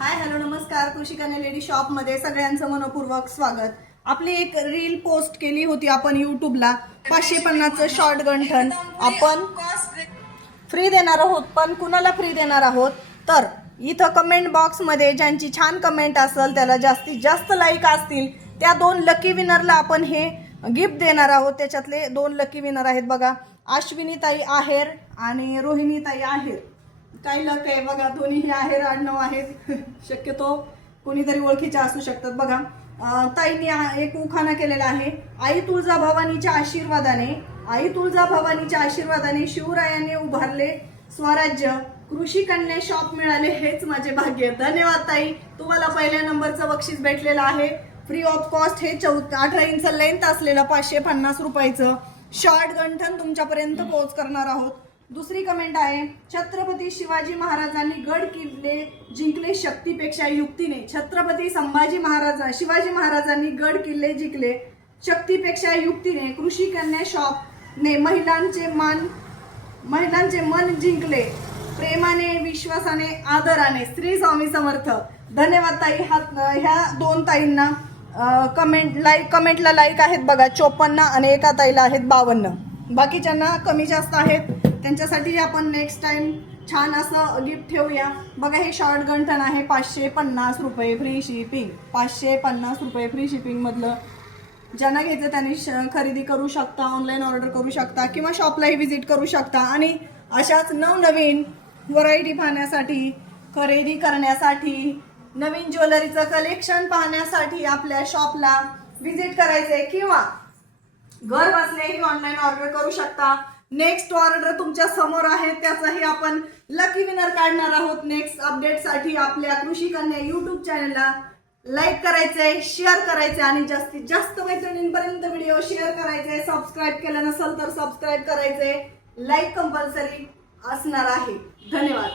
Hi hello नमस्कार. कृषी कन्या लेडी शॉप मध्ये सगळ्यांचं मनपूर्वक स्वागत. आपली एक रील पोस्ट केली होती आपण यूट्यूबला 550चं शॉर्ट गंठन आपण फ्री देणार आहोत. पण कुणाला फ्री देणार आहोत तर इथं कमेंट बॉक्स मध्ये ज्यांची छान कमेंट असेल त्याला जास्तीत जास्त लाईक असतील त्या 2 लकी विनरला आपण हे गिफ्ट देणार आहोत. त्याच्यातले 2 लकी विनर आहेत बघा, अश्विनी ताई आहेर आणि रोहिणी ताई आहेर. काय लक आहे बघा, दोन्ही आहेर आडनाव आहेत. शक्यतो कोणीतरी ओळखीच्या असू शकतात बघा. ताईंनी एक उखाणा केलेला आहे, आई तुळजाभवानीच्या आशीर्वादाने, आई तुळजाभवानीच्या आशीर्वादाने शिवरायाने उभारले स्वराज्य, कृषी कन्या शॉप मिळाले हेच माझे भाग्य. धन्यवाद ताई, तुम्हाला पहिल्या नंबरचं बक्षीस भेटलेलं आहे. फ्री ऑफ कॉस्ट हे 18 इंच लेंथ असलेलं 550 रुपयाचं शॉर्ट गंठन तुमच्यापर्यंत पोहोच करणार आहोत. दुसरी कमेंट आहे, छत्रपती शिवाजी महाराजांनी गड किल्ले जिंकले शक्तीपेक्षा युक्तीने. छत्रपती शिवाजी महाराजांनी गड किल्ले जिंकले शक्तीपेक्षा युक्तीने. कृषी कन्या शॉपने महिलांचे मन जिंकले प्रेमाने, विश्वासाने, आदराने. श्री स्वामी समर्थ. धन्यवाद ताई. ह्या 2 ताईंना कमेंटला लाईक आहेत बघा 54 आणि एका ताईला आहेत 52. बाकीच्यांना कमी जास्त आहेत, त्यांच्यासाठी आपण नेक्स्ट टाइम छान असं गिफ्ट ठेवूया. बघा हे शॉर्ट गंठन आहे 550 रुपये फ्री शिपिंग. 550 रुपये फ्री शिपिंग मधलं ज्यांना घ्यायचं त्यांनी खरेदी करू शकता, ऑनलाईन ऑर्डर करू शकता किंवा शॉपलाही व्हिजिट करू शकता. आणि अशाच नवनवीन व्हरायटी पाहण्यासाठी, खरेदी करण्यासाठी, नवीन ज्वेलरीचं कलेक्शन पाहण्यासाठी आपल्या शॉपला व्हिजिट करायचंय किंवा घर बसल्याही ऑनलाईन ऑर्डर करू शकता. नेक्स्ट ऑर्डर तुमच्या समोर आहे, त्याचाही आपण लकी विनर काढणार आहोत. नेक्स्ट अपडेटसाठी आपल्या कृषी कन्या यूट्यूब चॅनलला लाईक करायचंय, शेअर करायचंय आणि जास्तीत जास्त मैत्रिणींपर्यंत व्हिडिओ शेअर करायचंय. सबस्क्राईब केलं नसेल तर सबस्क्राईब करायचंय. लाईक कंपल्सरी असणार आहे. धन्यवाद.